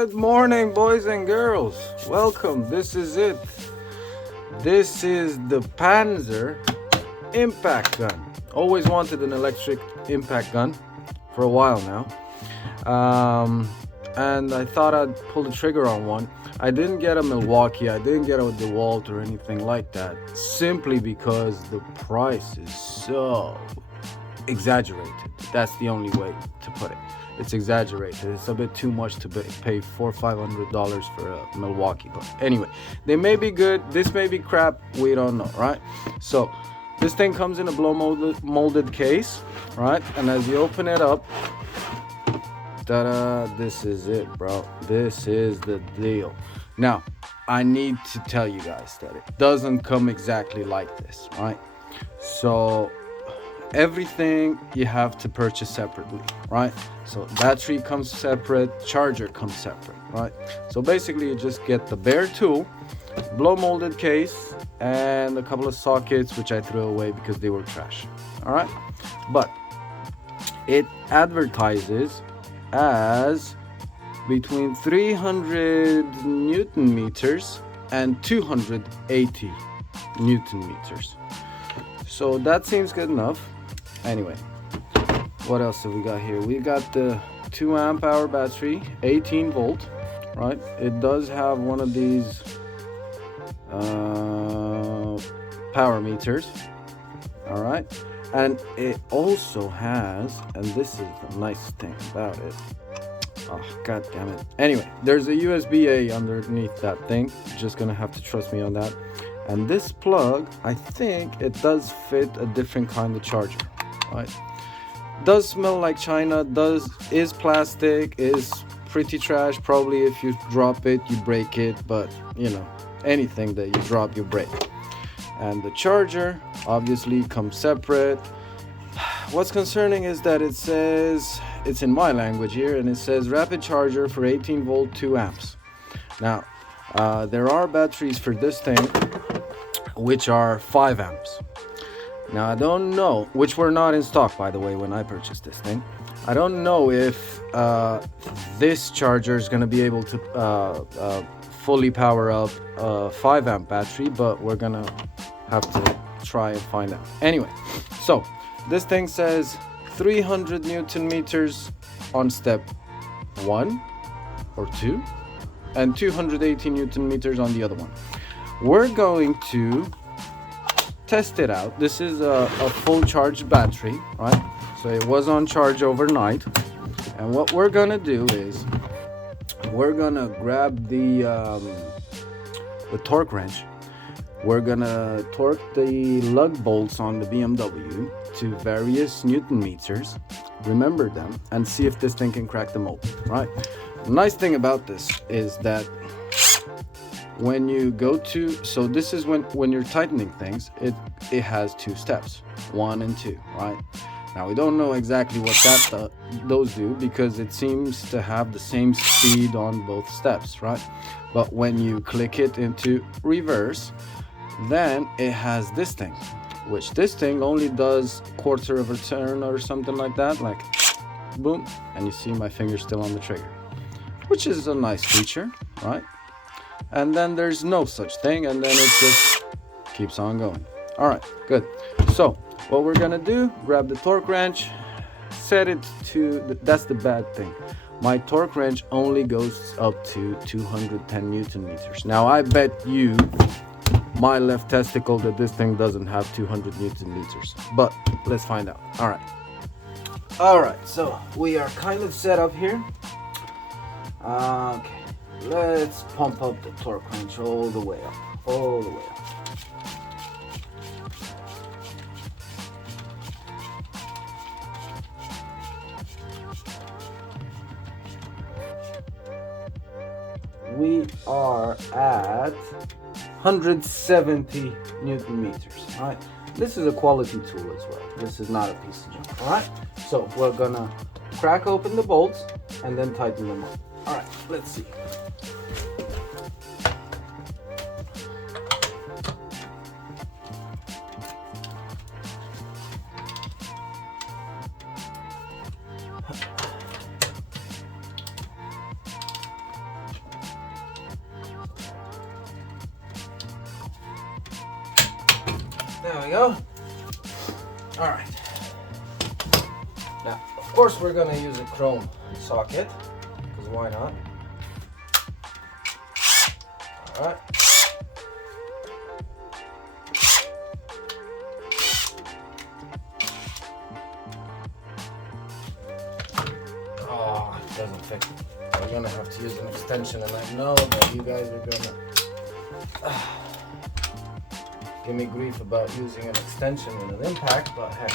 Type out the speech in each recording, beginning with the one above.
Good morning, boys and girls. Welcome. This is it. This is the Panzer impact gun. Always wanted an electric impact gun for a while now. And I thought I'd pull the trigger on one. I didn't get a Milwaukee, I didn't get a DeWalt or anything like that, simply because the price is so exaggerated. That's the only way to put it. It's exaggerated. It's a bit too much to pay $400 or $500 for a Milwaukee. But anyway, they may be good. This may be crap. We don't know, right? So this thing comes in a blow molded case, right? And as you open it up, ta-da, this is it, bro. This is the deal. Now, I need to tell you guys that it doesn't come exactly like this, right? So everything you have to purchase separately, right? So battery comes separate, charger comes separate, right? So basically you just get the bare tool, blow molded case, and a couple of sockets, which I threw away because they were trash. All right, but it advertises as between 300 Newton meters and 280 Newton meters. So that seems good enough. Anyway, what else have we got here? We got the 2 amp hour battery, 18 volt, right? It does have one of these power meters, all right? And it also has, and this is the nice thing about it, oh god damn it, anyway, there's a USB-A underneath that thing. You're just gonna have to trust me on that. And this plug, I think it does fit a different kind of charger, right? Does smell like China, is plastic, is pretty trash. Probably if you drop it you break it, but you know, anything that you drop you break. And the charger obviously comes separate. What's concerning is that it says, it's in my language here, and it says rapid charger for 18 volt 2 amps. Now there are batteries for this thing which are 5 amps. Now I don't know, which were not in stock by the way when I purchased this thing. I don't know if this charger is going to be able to fully power up a 5 amp battery, but we're gonna have to try and find out. Anyway, so this thing says 300 Newton meters on step 1 or 2 and 280 Newton meters on the other one. We're going to test it out. This is a full charged battery, right? So it was on charge overnight. And what we're gonna do is we're gonna grab the torque wrench. We're gonna torque the lug bolts on the BMW to various Newton meters, remember them, and see if this thing can crack them open, right? The nice thing about this is that when you go to, so this is when you're tightening things, it has 2 steps, 1 and 2, right? Now we don't know exactly what those do, because it seems to have the same speed on both steps, right? But when you click it into reverse, then it has this thing, which this thing only does quarter of a turn or something like that, like boom, and you see my finger still on the trigger, which is a nice feature, right? And then there's no such thing, and then it just keeps on going. All right, good. So what we're gonna do, grab the torque wrench, set it to that's the bad thing, my torque wrench only goes up to 210 Newton meters. Now I bet you my left testicle that this thing doesn't have 200 Newton meters, but let's find out. All right, so we are kind of set up here. Okay, let's pump up the torque wrench all the way up, all the way up. We are at 170 Newton meters. All right, this is a quality tool as well. This is not a piece of junk. All right, so we're gonna crack open the bolts and then tighten them up. All right, let's see. There we go. All right. Now, of course, we're gonna use a chrome socket, because why not? All right. Oh, it doesn't fit. We're gonna have to use an extension, and I know that you guys are gonna give me grief about using an extension and an impact, but heck.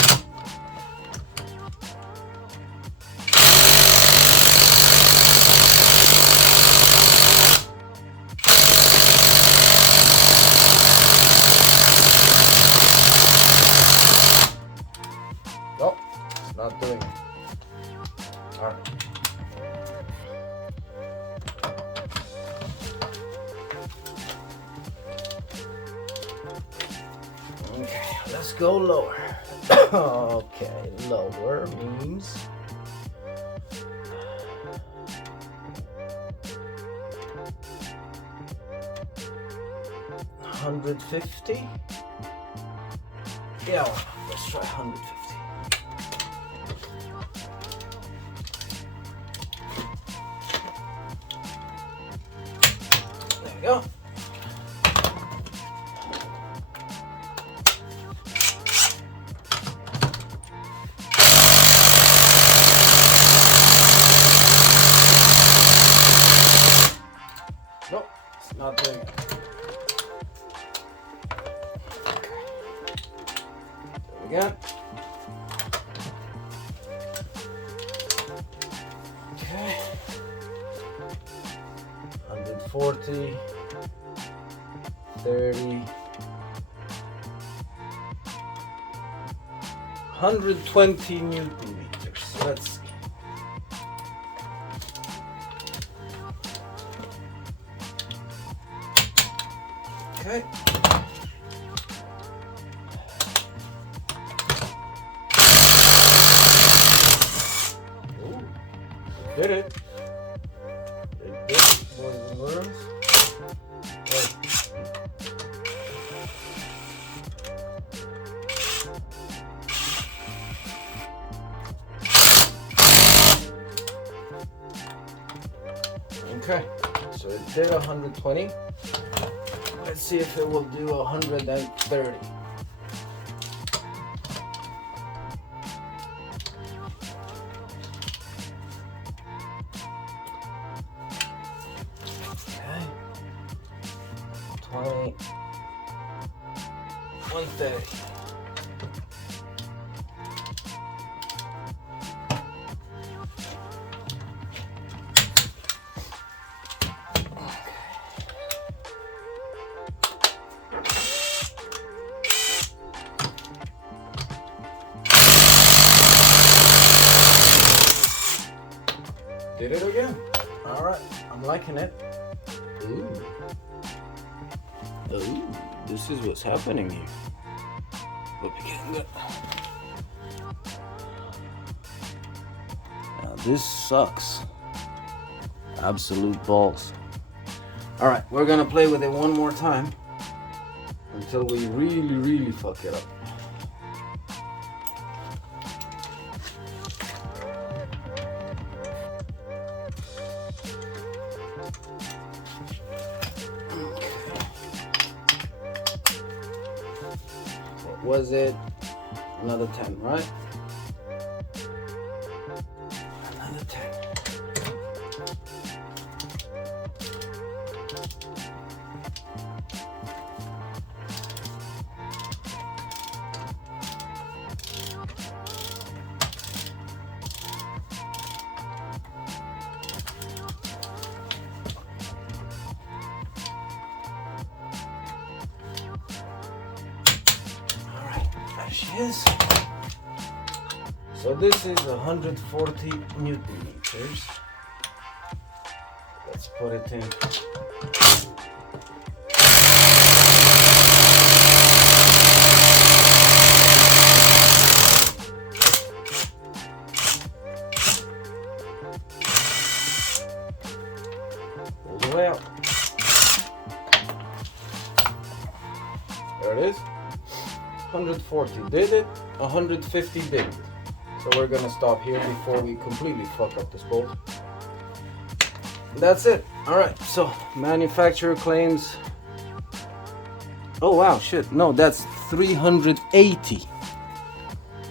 Nope, it's not doing it. All right. Okay, let's go lower. Okay, lower means 150. Yeah, let's try 150. There we go. Nope, it's not doing it. Again. Okay. 140, 30, 120 Newton meters. Let's see. Okay. Did it. It did, boys and girls. Wait. Okay, so it did 120. Let's see if it will do 130. Okay. 20. 130. Did it again. All right, I'm liking it. Ooh. Ooh, this is what's happening here. Hope you're getting good. Now this sucks. Absolute balls. All right, we're gonna play with it one more time until we really fuck it up. Was it another 10, right? Another 10. There she is. So this is 140 Newton meters. Let's put it in. All the way up. There it is. 140 did it, 150 didn't. So we're gonna stop here before we completely fuck up this bolt. That's it. All right, so manufacturer claims. Oh wow, shit. No, that's 380.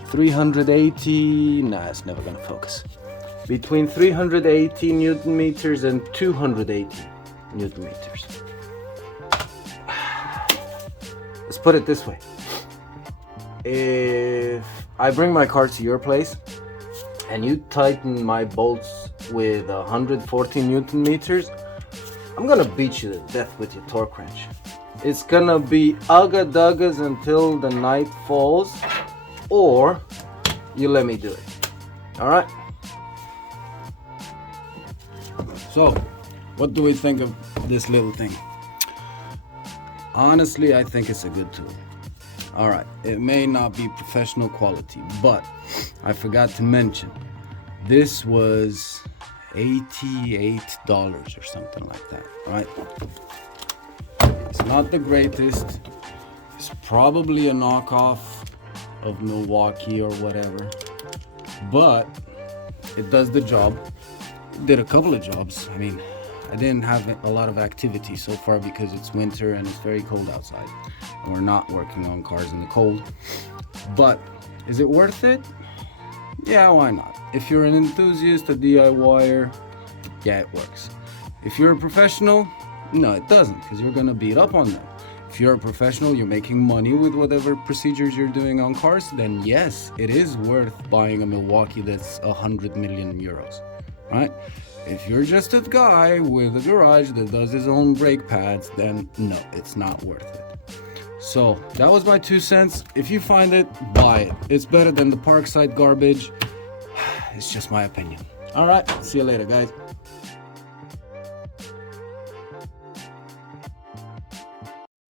380, nah, it's never gonna focus. Between 380 Newton meters and 280 Newton meters. Let's put it this way. If I bring my car to your place and you tighten my bolts with 114 Newton meters, I'm gonna beat you to death with your torque wrench. It's gonna be ugga duggas until the night falls, or you let me do it. All right? So, what do we think of this little thing? Honestly, I think it's a good tool. All right, it may not be professional quality, but I forgot to mention, this was $88 or something like that, all right? It's not the greatest. It's probably a knockoff of Milwaukee or whatever, but it does the job. It did a couple of jobs. I mean, I didn't have a lot of activity so far because it's winter and it's very cold outside, and we're not working on cars in the cold. But is it worth it? Yeah, why not? If you're an enthusiast, a DIYer, yeah, it works. If you're a professional, no, it doesn't, because you're gonna beat up on them. If you're a professional, you're making money with whatever procedures you're doing on cars, then yes, it is worth buying a Milwaukee that's 100 million euros, right? If you're just a guy with a garage that does his own brake pads, then no, it's not worth it. So that was my 2 cents. If you find it, buy it. It's better than the Parkside garbage. It's just my opinion. All right, see you later, guys.